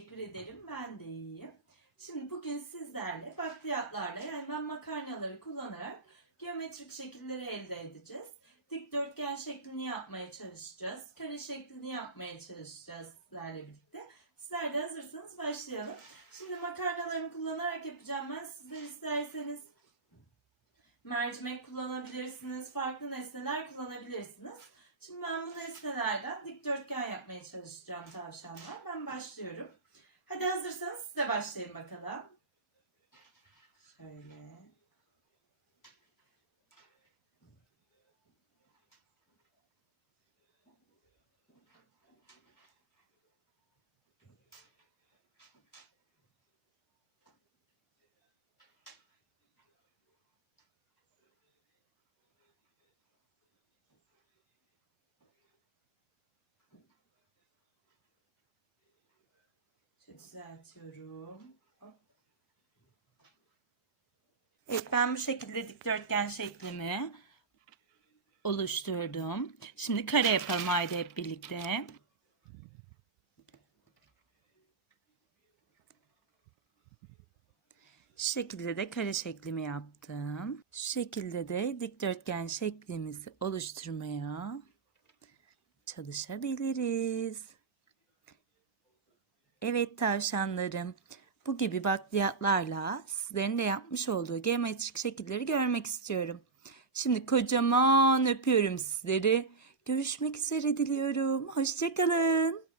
teşekkür ederim. Ben de iyiyim. Şimdi bugün sizlerle bakliyatlarla yani ben makarnaları kullanarak geometrik şekilleri elde edeceğiz. Dikdörtgen şeklini yapmaya çalışacağız. Kare şeklini yapmaya çalışacağız sizlerle birlikte. Sizler de hazırsanız başlayalım. Şimdi makarnalarımı kullanarak yapacağım ben. Sizler isterseniz mercimek kullanabilirsiniz. Farklı nesneler kullanabilirsiniz. Şimdi ben bu nesnelerden dikdörtgen yapmaya çalışacağım tavşanlar. Ben başlıyorum. Hadi hazırsanız siz de başlayın bakalım. Şöyle düzeltiyorum. Evet ben bu şekilde dikdörtgen şeklimi oluşturdum. Şimdi kare yapalım haydi hep birlikte. Şu şekilde de kare şeklimi yaptım. Şu şekilde de dikdörtgen şeklimizi oluşturmaya çalışabiliriz. Evet tavşanlarım. Bu gibi bakliyatlarla sizlerin de yapmış olduğu geometrik şekilleri görmek istiyorum. Şimdi kocaman öpüyorum sizleri. Görüşmek üzere diliyorum. Hoşçakalın.